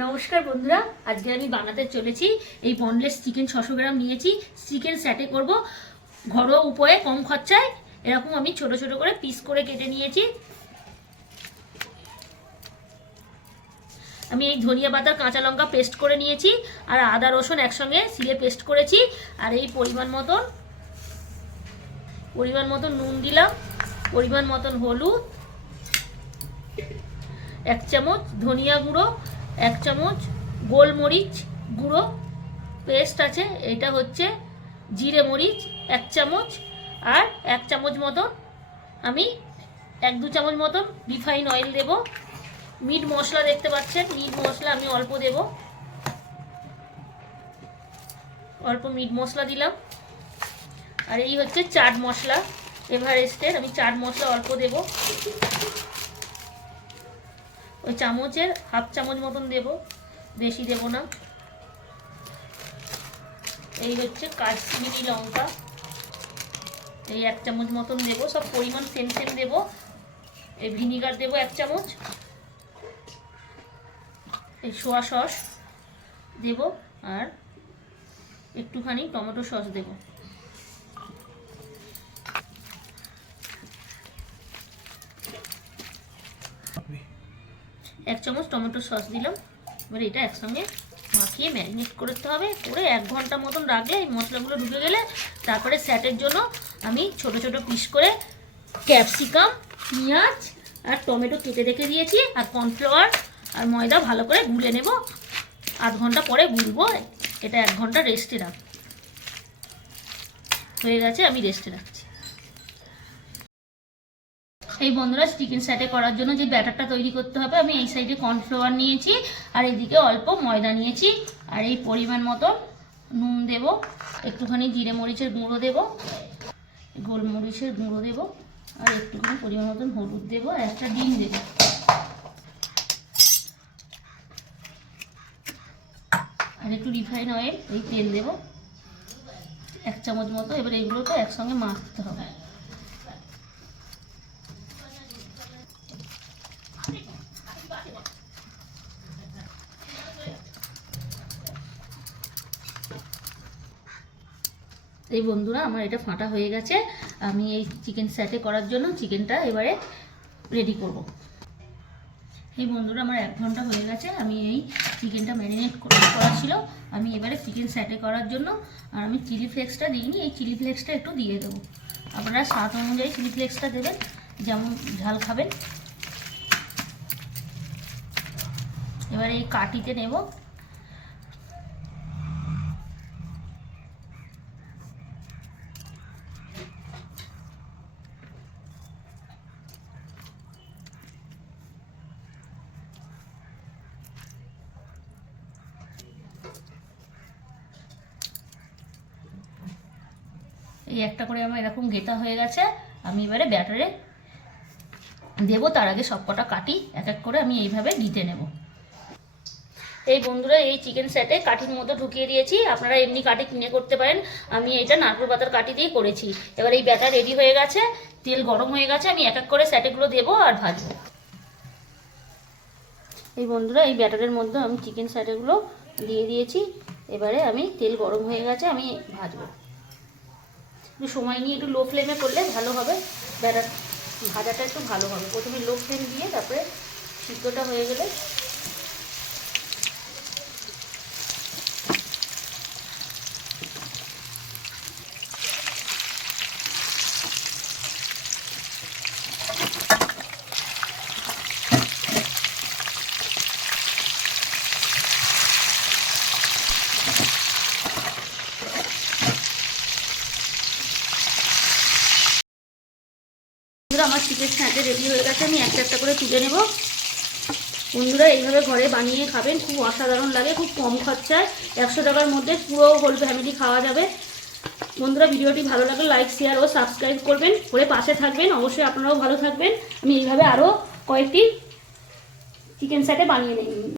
নমস্কার বন্ধুরা, আজকে আমি বানাতে চলেছি এই বনলেস চিকেন ছশো গ্রাম নিয়েছি। চিকেন স্যাটে করব ঘরোয়া উপায়ে কম খরচায়, এরকম আমি ছোট ছোট করে পিস করে কেটে নিয়েছি। আমি এই ধনিয়া পাতার কাঁচা লঙ্কা পেস্ট করে নিয়েছি, আর আদা রসুন একসঙ্গে সিলে পেস্ট করেছি, আর এই পরিমাণ মতন পরিমাণ মতন নুন দিলাম, পরিমাণ মতন হলুদ, এক চামচ ধনিয়া গুঁড়ো এক চামচ গোলমরিচ গুঁড়ো পেস্ট আছে, এটা হচ্ছে জিরে মরিচ এক চামচ, আর এক চামচ মতন আমি এক দু চামচ মতন রিফাইন অয়েল দেব। মিট মশলা দেখতে পাচ্ছেন মিট মশলা আমি অল্প দেব। অল্প মিট মশলা দিলাম। আর এই হচ্ছে চাট মশলা এভারেস্টের আমি চাট মশলা অল্প দেব। ওই চামচের হাফ চামচ মতন দেব, বেশি দেব না। এই হচ্ছে কাশ্মীরি লঙ্কা। এই এক চামচ মতন দেব, সব পরিমাণ সেম সেম দেব। এই ভিনিগার দেব এক চামচ। এই সোয়া সস দেব, আর একটুখানি টমেটো সস দেব। এক চামচ টমেটো সস দিলাম। এবার এটা একসঙ্গে মাখিয়ে ম্যারিনেট করতে হবে। করে এক ঘণ্টা মতন রাখলে এই মশলাগুলো ঢুকে গেলে তারপরে স্যাটের জন্য আমি ছোট ছোট পিস করে ক্যাপসিকাম, পেঁয়াজ আর টমেটো কেটে রেখে দিয়েছি আর কর্নফ্লাওয়ার আর ময়দা ভালো করে গুলে নেব। আধ ঘণ্টা পরে গুলবো। এটা এক ঘণ্টা রেস্টে রাখ। হয়ে গেছে, আমি রেস্টে রাখছি। এই বন্ধুরা চিকেন স্যাটে করার জন্য যে ব্যাটারটা তৈরি করতে হবে, আমি এই সাইডে কর্নফ্লাওয়ার নিয়েছি, আর এইদিকে অল্প ময়দা নিয়েছি, আর এই পরিমাণ মতো নুন দেব, একটুখানি জিরে মরিচের গুঁড়ো দেব, গোলমরিচের গুঁড়ো দেব, আর একটুখানি পরিমাণ মতন হলুদ দেব, আর একটা ডিম দেব। আর একটু রিফাইন অয়েল এই তেল দেব, এক চামচ মতো, এবার এইগুলোকে একসঙ্গে মাখতে হবে। এই বন্ধুরা, আমার এটা ফাটা হয়ে গেছে। আমি এই চিকেন স্যাটে করার জন্য চিকেনটা এবারে রেডি করব। এই বন্ধুরা, আমার এক ঘণ্টা হয়ে গেছে। আমি এই চিকেনটা ম্যারিনেট করা ছিল। আমি এবারে চিকেন স্যাটে করার জন্য, আর আমি চিলি ফ্লেক্সটা দিইনি। এই চিলি ফ্লেক্সটা একটু দিয়ে দেবো। আপনারা স্বাদ অনুযায়ী চিলি ফ্লেক্সটা দেবেন। যেমন ঝাল খাবেন। এবার এই কাটিতে নেব। এই একটা করে আমার এরকম গেতা হয়ে গেছে, আমি এবারে ব্যাটারে দেবো, তার আগে সব কটা কাটি এক এক করে আমি এইভাবে দিতে নেব। এই বন্ধুরা, এই চিকেন সেটে কাঠির মতো ঢুকিয়ে দিয়েছি, আপনারা এমনি কাঠি কিনে করতে পারেন, আমি এটা নারকেল পাতার কাঠি দিয়ে করেছি। এবার এই ব্যাটার রেডি হয়ে গেছে, তেল গরম হয়ে গেছে, আমি এক এক করে স্যাটেগুলো দেবো আর ভাজবো। এই বন্ধুরা, এই ব্যাটারের মধ্যে আমি চিকেন স্যাটেগুলো দিয়ে দিয়েছি, এবারে আমি তেল গরম হয়ে গেছে, আমি ভাজবো। একটু সময় নিয়ে একটু লো ফ্লেমে করলে ভালো হবে। ব্যাটার ভাজাটা একটু ভালো হবে। প্রথমে লো ফ্লেম দিয়ে তারপরে সিদ্ধটা হয়ে গেলে চিকেন স্ন্যাটে রেডি হয়ে গেছে, আমি একটা একটা করে তুলে নেব। বন্ধুরা, এইভাবে ঘরে বানিয়ে খাবেন, খুব অসাধারণ লাগে, খুব কম খরচায়। একশো টাকার মধ্যে পুরো হোল ফ্যামিলি খাওয়া যাবে। বন্ধুরা, ভিডিওটি ভালো লাগলে লাইক শেয়ার ও সাবস্ক্রাইব করবেন, করে পাশে থাকবেন, অবশ্যই আপনারাও ভালো থাকবেন। আমি এইভাবে আরও কয়েকটি চিকেন স্যাটে বানিয়ে নিই